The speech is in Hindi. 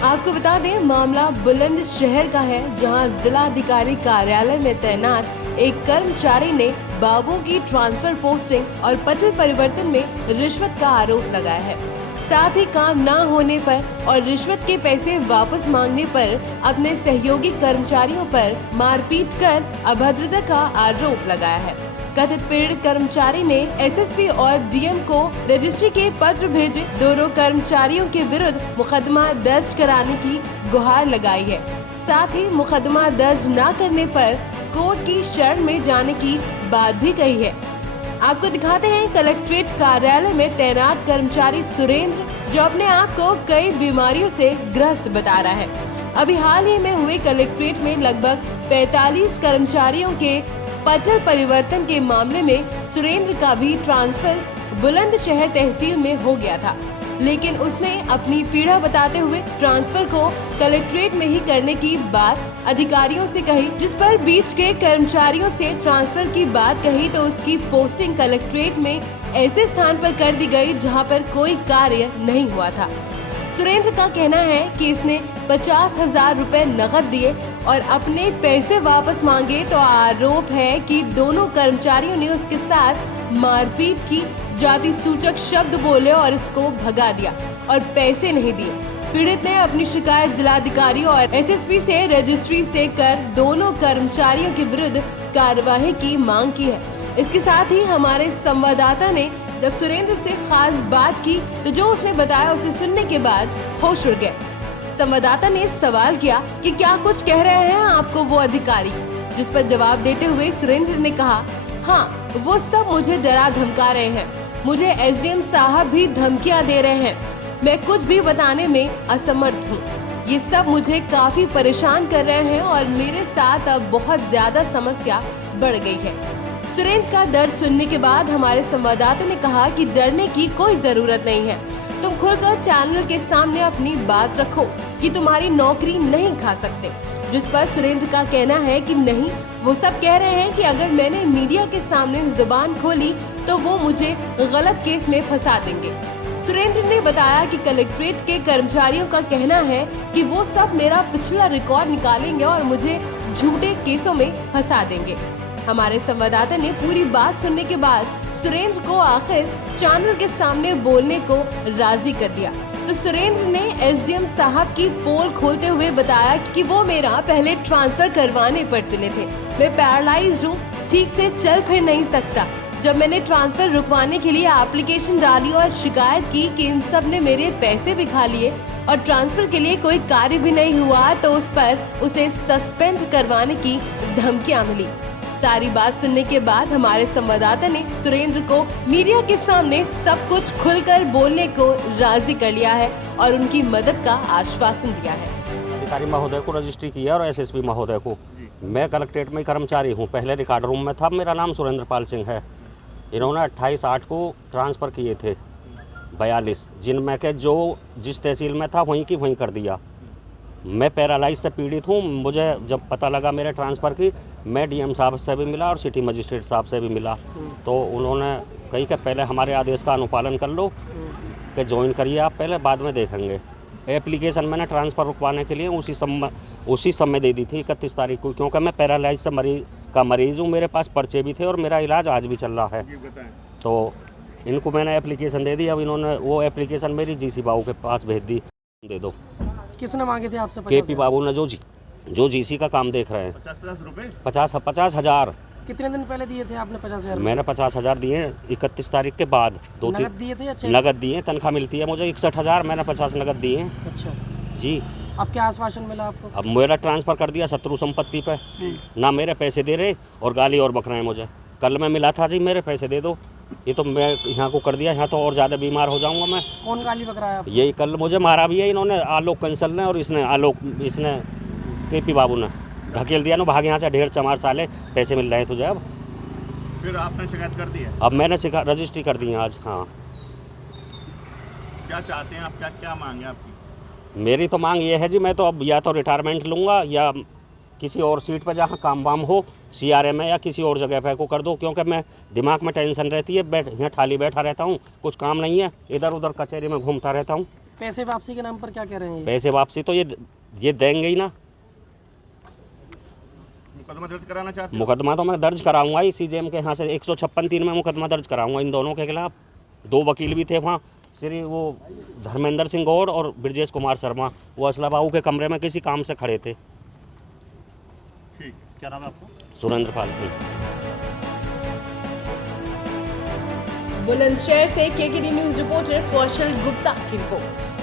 आपको बता दें, मामला बुलंदशहर का है, जहां जिलाधिकारी कार्यालय में तैनात एक कर्मचारी ने बाबू की ट्रांसफर पोस्टिंग और पद परिवर्तन में रिश्वत का आरोप लगाया है। साथ ही काम न होने पर और रिश्वत के पैसे वापस मांगने पर अपने सहयोगी कर्मचारियों पर मारपीट कर अभद्रता का आरोप लगाया है। कथित पीड़ित कर्मचारी ने एसएसपी और डीएम को रजिस्ट्री के पत्र भेजे, दोनों कर्मचारियों के विरुद्ध मुकदमा दर्ज कराने की गुहार लगाई है। साथ ही मुकदमा दर्ज न करने पर कोर्ट की शरण में जाने की बात भी कही है। आपको दिखाते हैं कलेक्ट्रेट कार्यालय में तैनात कर्मचारी सुरेंद्र, जो अपने आप को कई बीमारियों से ग्रस्त बता रहा है। अभी हाल ही में हुए कलेक्ट्रेट में लगभग 45 कर्मचारियों के पटल परिवर्तन के मामले में सुरेंद्र का भी ट्रांसफर बुलंदशहर तहसील में हो गया था, लेकिन उसने अपनी पीड़ा बताते हुए ट्रांसफर को कलेक्ट्रेट में ही करने की बात अधिकारियों से कही, जिस पर बीच के कर्मचारियों से ट्रांसफर की बात कही तो उसकी पोस्टिंग कलेक्ट्रेट में ऐसे स्थान पर कर दी गई जहां पर कोई कार्य नहीं हुआ था। सुरेंद्र का कहना है कि इसने 50,000 रुपए नकद दिए और अपने पैसे वापस मांगे, तो आरोप है कि दोनों कर्मचारियों ने उसके साथ मारपीट की, जाति सूचक शब्द बोले और इसको भगा दिया और पैसे नहीं दिए। पीड़ित ने अपनी शिकायत जिलाधिकारी और एसएसपी से रजिस्ट्री से कर दोनों कर्मचारियों के विरुद्ध कार्यवाही की मांग की है। इसके साथ ही हमारे संवाददाता ने जब सुरेंद्र से खास बात की तो जो उसने बताया उसे सुनने के बाद होश उड़ गए। संवाददाता ने सवाल किया कि क्या कुछ कह रहे हैं आपको वो अधिकारी, जिस पर जवाब देते हुए सुरेंद्र ने कहा, हाँ, वो सब मुझे डरा धमका रहे हैं, मुझे एसडीएम साहब भी धमकियां दे रहे हैं, मैं कुछ भी बताने में असमर्थ हूँ। ये सब मुझे काफी परेशान कर रहे हैं और मेरे साथ अब बहुत ज्यादा समस्या बढ़ गई है। सुरेंद्र का दर्द सुनने के बाद हमारे संवाददाता ने कहा कि डरने की कोई जरूरत नहीं है, तुम खुलकर चैनल के सामने अपनी बात रखो कि तुम्हारी नौकरी नहीं खा सकते। जिस पर सुरेंद्र का कहना है कि नहीं, वो सब कह रहे हैं कि अगर मैंने मीडिया के सामने जुबान खोली तो वो मुझे गलत केस में फंसा देंगे। सुरेंद्र ने बताया कि कलेक्ट्रेट के कर्मचारियों का कहना है कि वो सब मेरा पिछला रिकॉर्ड निकालेंगे और मुझे झूठे केसों में फंसा देंगे। हमारे संवाददाता ने पूरी बात सुनने के बाद सुरेंद्र को आखिर चैनल के सामने बोलने को राजी कर दिया। तो सुरेंद्र ने एसडीएम साहब की पोल खोलते हुए बताया कि वो मेरा पहले ट्रांसफर करवाने पर तुले थे, मैं पैरालाइज्ड हूँ, ठीक से चल फिर नहीं सकता। जब मैंने ट्रांसफर रुकवाने के लिए एप्लीकेशन डाली और शिकायत की कि इन सब ने मेरे पैसे भी खा लिए और ट्रांसफर के लिए कोई कार्य भी नहीं हुआ, तो उस पर उसे सस्पेंड करवाने की धमकियां मिली। सारी बात सुनने के बाद हमारे संवाददाता ने सुरेंद्र को मीडिया के सामने सब कुछ खुलकर बोलने को राजी कर लिया है और उनकी मदद का आश्वासन दिया है। अधिकारी महोदय को रजिस्ट्री किया और एसएसपी महोदय को। मैं कलेक्ट्रेट में कर्मचारी हूँ, पहले रिकॉर्ड रूम में था, मेरा नाम सुरेंद्र पाल सिंह है। इन्होंने 28/8 को ट्रांसफ़र किए थे 42, जिनमें के जो जिस तहसील में था वहीं की वहीं कर दिया। मैं पैरालाइज से पीड़ित हूँ। मुझे जब पता लगा मेरे ट्रांसफ़र की, मैं डीएम साहब से भी मिला और सिटी मजिस्ट्रेट साहब से भी मिला, तो उन्होंने कही कि पहले हमारे आदेश का अनुपालन कर लो, कि ज्वाइन करिए आप पहले, बाद में देखेंगे। एप्लीकेशन मैंने ट्रांसफ़र रुकवाने के लिए उसी समय दे दी थी 31 तारीख को, क्योंकि मैं पैरालाइज से मरीज़ हूँ, मेरे पास पर्चे भी थे और मेरा इलाज आज भी चल रहा है। तो इनको मैंने एप्लीकेशन दे दी, अब इन्होंने वो एप्लीकेशन मेरी जीसी बाबू के पास भेज दी। दे दो। किसने मांगे थे आपसे? केपी बाबू ने, जो जीसी का काम देख रहे हैं। 50 रुपए? 50,000। कितने दिन पहले दिए थे आपने 50,000? मैंने 50,000 दिए 31 तारीख के बाद। नगद दिए थे या चेक? नगद दिए, तनख्वाह मिलती है मुझे 61,000, मैंने 50 नगद दिए हैं। अच्छा जी। अब क्या आश्वासन मिला आपको? अब मेरा ट्रांसफ़र कर दिया शत्रु संपत्ति पे, ना मेरे पैसे दे रहे और गाली और बक रहे हैं मुझे। कल मैं मिला था जी, मेरे पैसे दे दो, ये तो मैं यहाँ को कर दिया, यहाँ तो और ज़्यादा बीमार हो जाऊँगा मैं। कौन गाली बक रहा है आपको? यही कल मुझे मारा भी है इन्होंने, आलोक कंसल ने, और इसने केपी बाबू ने ढकेल दिया ना, भाग यहाँ से, ढेर चमार साले पैसे मिल रहे हैं तुझे। अब फिर आपने शिकायत कर दी है? अब मैंने रजिस्ट्री कर दी है आज। हाँ, क्या चाहते हैं आप, क्या मांगे आपकी? मेरी तो मांग ये है जी, मैं तो अब या तो रिटायरमेंट लूँगा या किसी और सीट पर जहाँ काम वाम हो, सीआरए में या किसी और जगह पे को कर दो, क्योंकि मैं दिमाग में टेंशन रहती है, यहाँ खाली बैठा रहता हूँ, कुछ काम नहीं है, इधर उधर कचहरी में घूमता रहता हूँ। पैसे वापसी के नाम पर क्या कह रहे हैं ये? पैसे वापसी तो ये देंगे ही ना। मुकदमा दर्ज कराना चाहते हो? मुकदमा तो मैं दर्ज कराऊंगा ही सीजेएम के यहाँ से 156(3) में मुकदमा दर्ज कराऊंगा इन दोनों के खिलाफ। 2 वकील भी थे वहाँ, श्री वो धर्मेंद्र सिंह गौड़ और ब्रजेश कुमार शर्मा, वो असला बाबू के कमरे में किसी काम से खड़े थे। ठीक, क्या नाम है आपको? सुरेंद्र पाल सिंह। बुलंदशहर से केकेडी न्यूज रिपोर्टर कौशल गुप्ता की रिपोर्ट।